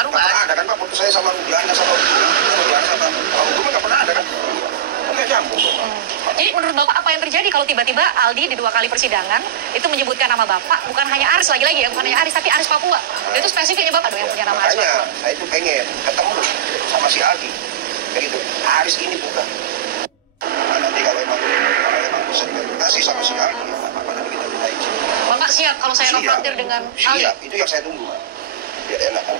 pernah ada kan Pak, foto saya sama Rubiana sama hukum nggak pernah ada kan? Nggak nyambung. Jadi menurut Bapak apa yang terjadi kalau tiba-tiba Aldi di 2 kali persidangan itu menyebutkan nama Bapak, bukan hanya Aris lagi-lagi ya, bukan hanya Aris tapi Aris Papua. Itu spesifiknya Bapak dong yang punya nama Aris Papua. Makanya saya itu pengen ketemu sama si Aldi. Kayak gitu. Aris ini bukan. Nah, nanti kalau emang bisa dikasih sama si Aldi, ya apa nanti kita mintain. Bapak siap kalau saya konfrontir dengan Aldi? Siap, itu yang saya tunggu, Pak. Biar enak kan.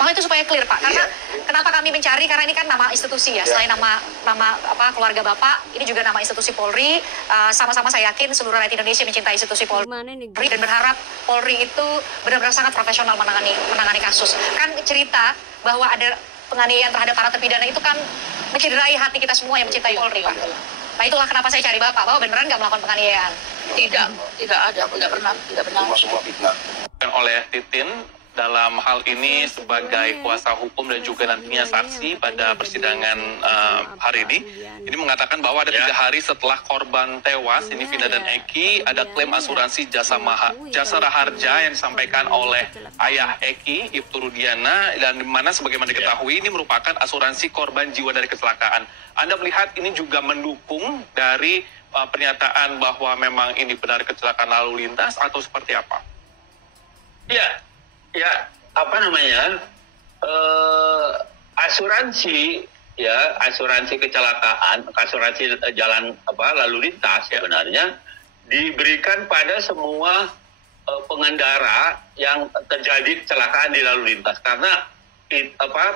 Makanya itu supaya clear Pak, karena kenapa kami mencari, karena ini kan nama institusi ya, selain nama keluarga Bapak, ini juga nama institusi Polri, sama-sama saya yakin seluruh rakyat Indonesia mencintai institusi Polri dan berharap Polri itu benar-benar sangat profesional menangani kasus. Kan cerita bahwa ada penganiayaan terhadap para terpidana itu kan mencederai hati kita semua yang mencintai Polri Pak. Nah itulah kenapa saya cari Bapak, bahwa beneran nggak melakukan penganiayaan. Tidak ada, tidak pernah. Semua fitnah. Oleh Titin dalam hal ini sebagai kuasa hukum dan juga nantinya saksi pada persidangan hari ini mengatakan bahwa ada 3 hari setelah korban tewas, ini Vina dan Eki, ada klaim asuransi jasa raharja yang disampaikan oleh ayah Eki, Ibtu Rudiana, dan di mana sebagaimana diketahui ini merupakan asuransi korban jiwa dari kecelakaan. Anda melihat ini juga mendukung dari pernyataan bahwa memang ini benar kecelakaan lalu lintas atau seperti apa? Ya, apa namanya, asuransi kecelakaan, asuransi jalan lalu lintas sebenarnya diberikan pada semua pengendara yang terjadi kecelakaan di lalu lintas, karena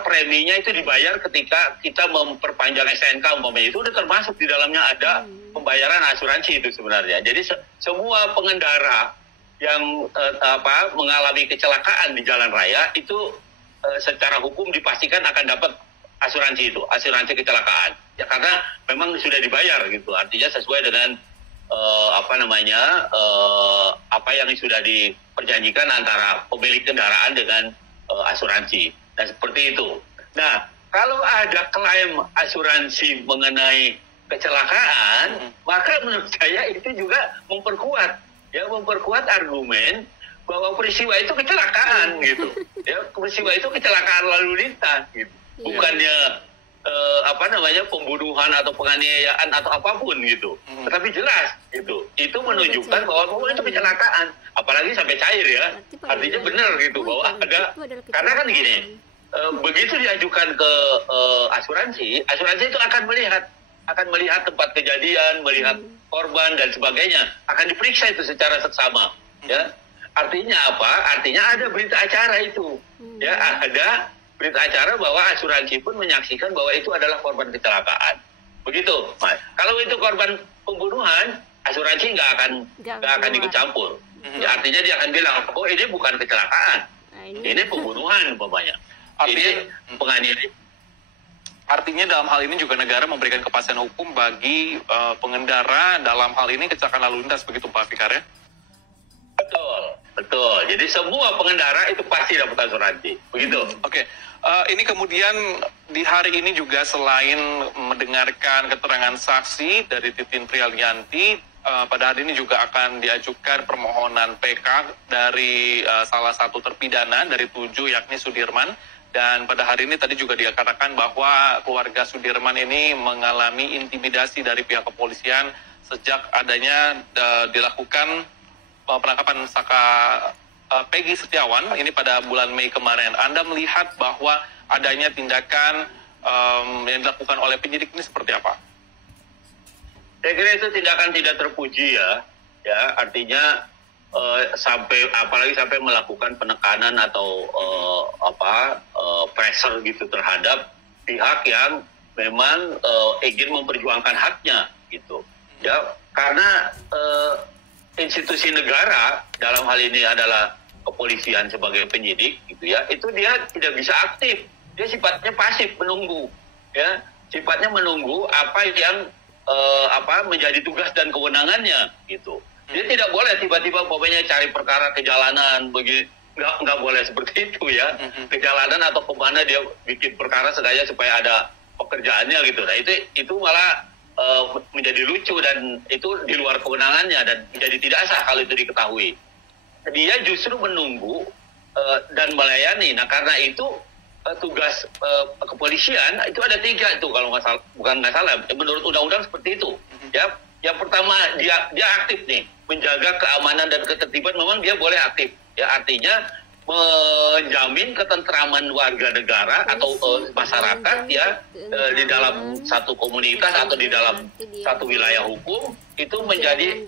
preminya itu dibayar ketika kita memperpanjang STNK umpamanya, itu udah termasuk di dalamnya ada pembayaran asuransi itu sebenarnya. Jadi semua pengendara yang mengalami kecelakaan di jalan raya itu secara hukum dipastikan akan dapat asuransi itu, asuransi kecelakaan. Ya karena memang sudah dibayar gitu. Artinya sesuai dengan apa yang sudah diperjanjikan antara pemilik kendaraan dengan asuransi. Dan seperti itu. Nah, kalau ada klaim asuransi mengenai kecelakaan, maka menurut saya itu juga memperkuat argumen bahwa peristiwa itu kecelakaan gitu. Ya, peristiwa itu kecelakaan lalu lintas gitu. Bukannya pembunuhan atau penganiayaan atau apapun gitu. Tetapi jelas gitu. Itu menunjukkan bahwa itu kecelakaan. Apalagi sampai cair ya. Artinya benar gitu bahwa ada, karena kan gini, begitu diajukan ke asuransi itu akan melihat tempat kejadian, melihat korban dan sebagainya, akan diperiksa itu secara seksama, ya. Artinya apa? Artinya ada berita acara itu, ya, ada berita acara bahwa asuransi pun menyaksikan bahwa itu adalah korban kecelakaan, begitu. Nah, kalau itu korban pembunuhan, asuransi nggak akan ikut campur. Ya, artinya dia akan bilang, oh ini bukan kecelakaan, ini pembunuhan umpamanya, ini penganiayaan. Artinya dalam hal ini juga negara memberikan kepastian hukum bagi pengendara dalam hal ini kecelakaan lalu lintas, begitu Pak Fikar ya? Betul. Jadi semua pengendara itu pasti dapat asuransi, begitu. Oke. Ini kemudian di hari ini juga selain mendengarkan keterangan saksi dari Titin Prialianti, pada hari ini juga akan diajukan permohonan PK dari salah satu terpidana dari 7 yakni Sudirman. Dan pada hari ini tadi juga dikatakan bahwa keluarga Sudirman ini mengalami intimidasi dari pihak kepolisian sejak adanya dilakukan penangkapan Saka Peggy Setiawan ini pada bulan Mei kemarin. Anda melihat bahwa adanya tindakan yang dilakukan oleh penyidik ini seperti apa? Saya kira itu tindakan tidak terpuji ya artinya apalagi sampai melakukan penekanan atau pressure gitu terhadap pihak yang memang ingin memperjuangkan haknya gitu ya, karena institusi negara dalam hal ini adalah kepolisian sebagai penyidik gitu ya, itu dia tidak bisa aktif, dia sifatnya pasif, menunggu ya, sifatnya menunggu apa yang menjadi tugas dan kewenangannya gitu. Dia tidak boleh tiba-tiba pokoknya cari perkara ke jalanan, nggak boleh seperti itu ya. Ke jalanan atau kemana dia bikin perkara sengaja supaya ada pekerjaannya gitu. Nah itu malah menjadi lucu dan itu di luar kewenangannya dan menjadi tidak sah kalau itu diketahui. Dia justru menunggu dan melayani. Nah karena itu tugas kepolisian itu ada 3 itu kalau nggak salah menurut undang-undang seperti itu. Ya, yang pertama dia aktif nih menjaga keamanan dan ketertiban, memang dia boleh aktif. Ya artinya menjamin ketentraman warga negara atau masyarakat ya di dalam satu komunitas atau di dalam satu wilayah hukum itu menjadi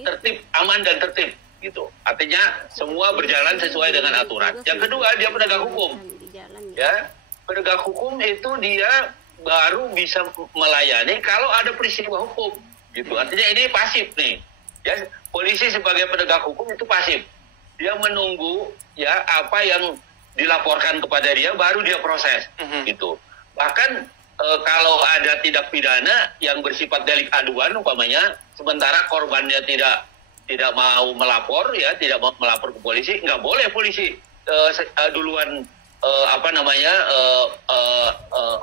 tertib, aman dan tertib gitu. Artinya semua berjalan sesuai dengan aturan. Yang kedua dia penegak hukum. Ya, penegak hukum itu dia baru bisa melayani kalau ada peristiwa hukum gitu. Artinya ini pasif nih. Ya, polisi sebagai penegak hukum itu pasif. Dia menunggu ya apa yang dilaporkan kepada dia baru dia proses gitu. Bahkan kalau ada tindak pidana yang bersifat delik aduan umpamanya, sementara korbannya tidak mau melapor ya, tidak mau melapor ke polisi, nggak boleh polisi duluan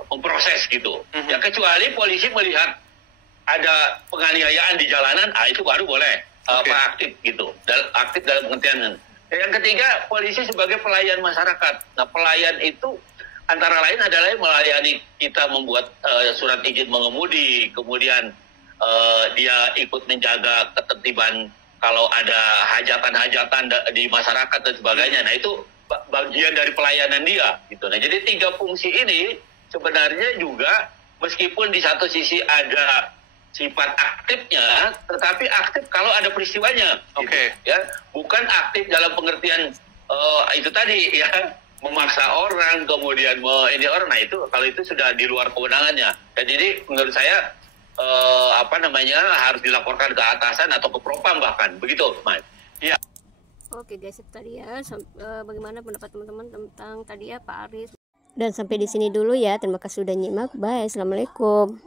memproses gitu. Ya kecuali polisi melihat ada penganiayaan di jalanan, itu baru boleh aktif gitu, aktif dalam pengertian. Yang ketiga, polisi sebagai pelayan masyarakat. Nah, pelayan itu antara lain adalah melayani kita membuat surat izin mengemudi, kemudian dia ikut menjaga ketertiban kalau ada hajatan-hajatan di masyarakat dan sebagainya. Nah, itu bagian dari pelayanan dia gitu. Nah, jadi 3 fungsi ini sebenarnya juga meskipun di satu sisi ada sifat aktifnya, tetapi aktif kalau ada peristiwanya. Gitu, ya, bukan aktif dalam pengertian itu tadi ya, memaksa orang kemudian ini orang. Nah itu kalau itu sudah di luar kewenangannya. Dan ini menurut saya harus dilaporkan ke atasan atau ke propam bahkan begitu, Mas. Iya. Oke guys, itu tadi ya bagaimana pendapat teman-teman tentang tadi ya Pak Aris. Dan sampai di sini dulu ya. Terima kasih sudah nyimak. Bye. Assalamualaikum.